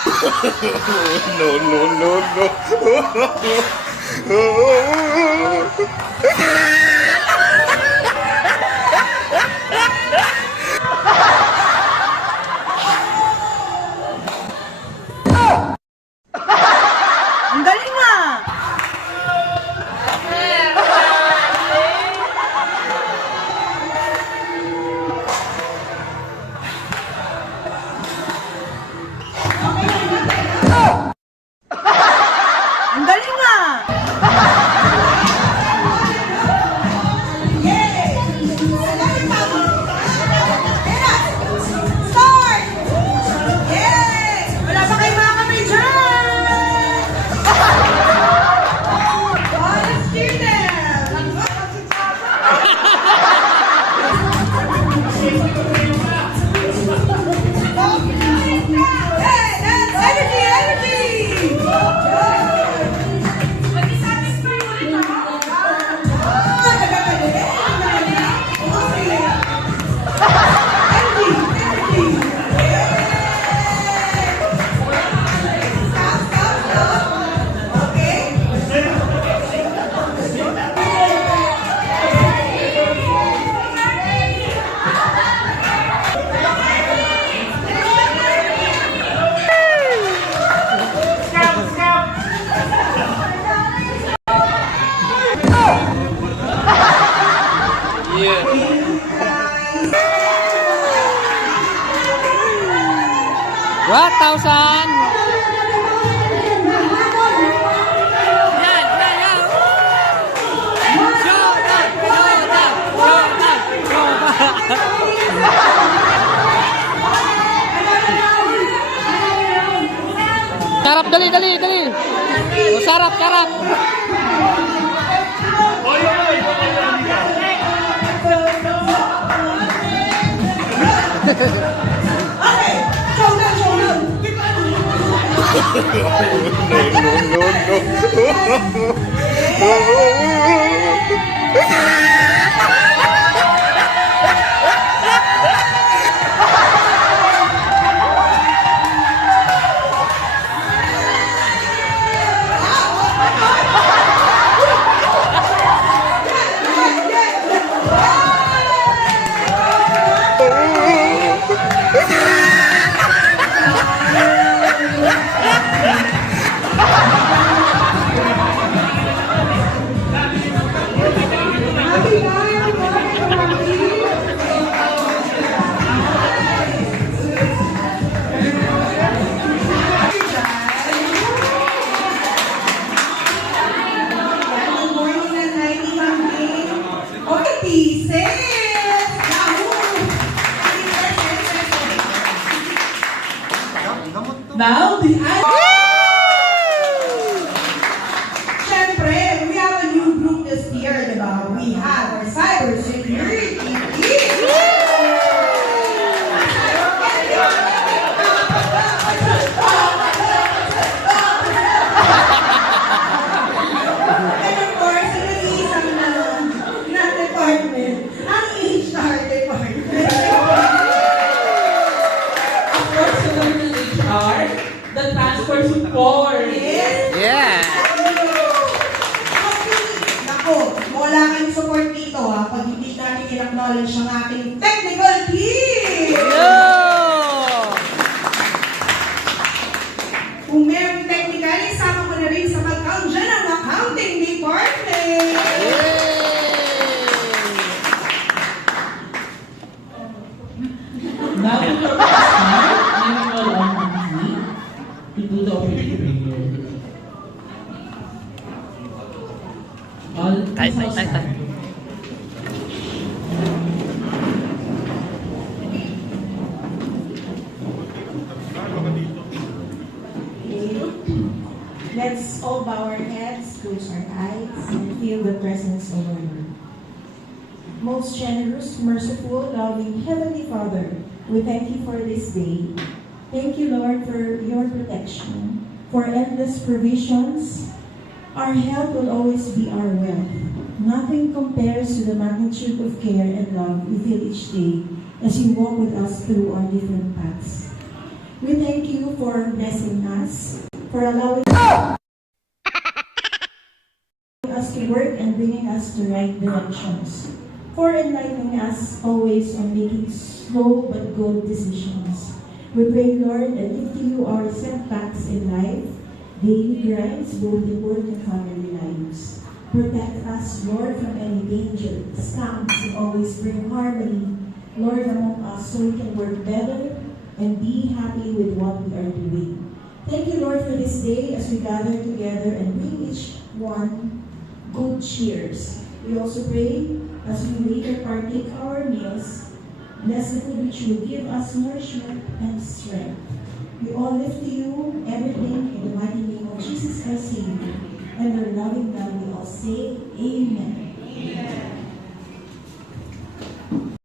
No, no, no, no. Ang galing nga! Ang galing nga! Start! Yes! Wala pa kayo mga kamay dyan! Let's cheer them! Hey, that's energy, energy! What? 1,000? Sarap, dali, dali, dali. O, sarap, sarap. Now, Siyempre, we have a new group this year, diba? We have our cybersecurity team. And of course, nag-iisang na department, ang HR department. The transport support. Yes. Yeah. Naku, wala kayong support dito pag hindi natin in-acknowledge ang ating technical team. Yo! Kung merong technical, isama mo na rin sa pag-count dyan ang accounting department. Now we will start manual on easy to do the operating manual. All Tay. Let's all bow our heads, close our eyes, and feel the presence of our Lord. Most generous, merciful, loving Heavenly Father, we thank you for this day. Thank you, Lord, for your protection, for endless provisions. Our health will always be our wealth. Nothing compares to the magnitude of care and love we feel each day as you walk with us through our different paths. We thank you for blessing us, for allowing us to work and bringing us to right directions, for enlightening us always on making slow but good decisions. We pray, Lord, that if you our setbacks in life, daily grinds, both in work and family lives. Protect us, Lord, from any danger, scams, and always bring harmony, Lord, among us, so we can work better and be happy with what we are doing. Thank you, Lord, for this day as we gather together and bring each one good cheers. We also pray as we later partake our meals, bless the food which will give us nourishment and strength. We all lift to you everything in the mighty name of Jesus our Savior. And our loving God, we all say, Amen.